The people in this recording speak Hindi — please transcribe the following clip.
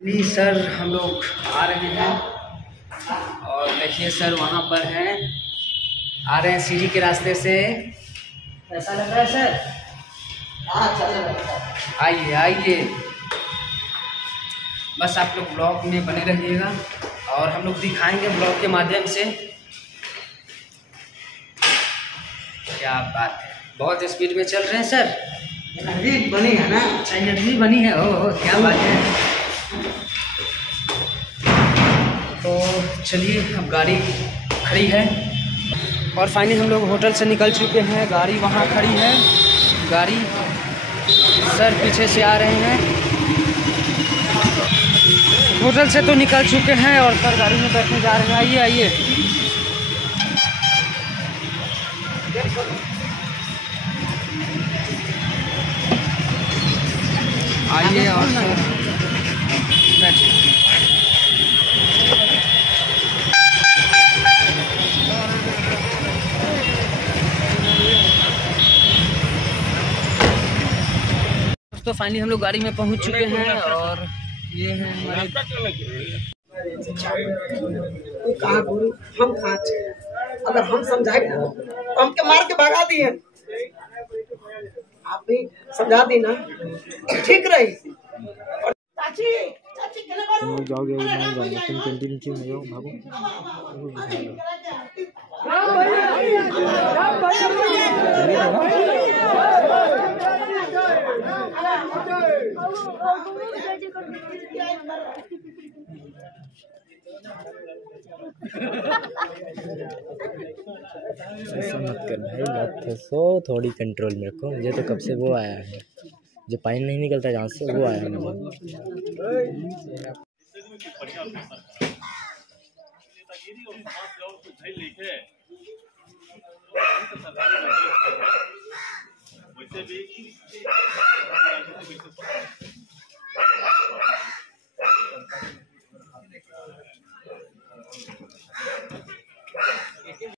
जी सर, हम लोग आ रहे हैं और देखिए सर वहाँ पर हैं, आ रहे हैं सीढ़ी के रास्ते से। कैसा लग रहा है सर? हाँ चल रहा है। आइए आइए, बस आप लोग ब्लॉग में बने रहिएगा और हम लोग दिखाएंगे ब्लॉग के माध्यम से। क्या बात है, बहुत स्पीड में चल रहे हैं सर। एनर्जी बनी है ना? अच्छा एनर्जी बनी है, ओ क्या बात है। तो चलिए, अब गाड़ी खड़ी है और फाइनली हम लोग होटल से निकल चुके हैं। गाड़ी वहाँ खड़ी है, गाड़ी सर पीछे से आ रहे हैं। होटल से तो निकल चुके हैं और सर गाड़ी में बैठने जा रहे हैं। आइए आइए, आइए और सर बैठिए। तो फाइनली हम लोग गाड़ी में पहुंच चुके हैं और ये है हमारे। कहा गुरु हम कहाँ थे? अगर हम समझाए ना तो हमके मार के भगा दिए। आप भी समझा दी ना, ठीक रही। चाची चाची तुम लोग जाओगे अभी नहीं जाऊंगा, तुम कंटिन्यू में जाओ, भागो। ऐसा मत कर भाई, बात फंसो, थोड़ी कंट्रोल में रखो। मुझे तो कब से वो आया है, जो पानी नहीं निकलता जहाँ से, वो आया है मुझे। वैसे भी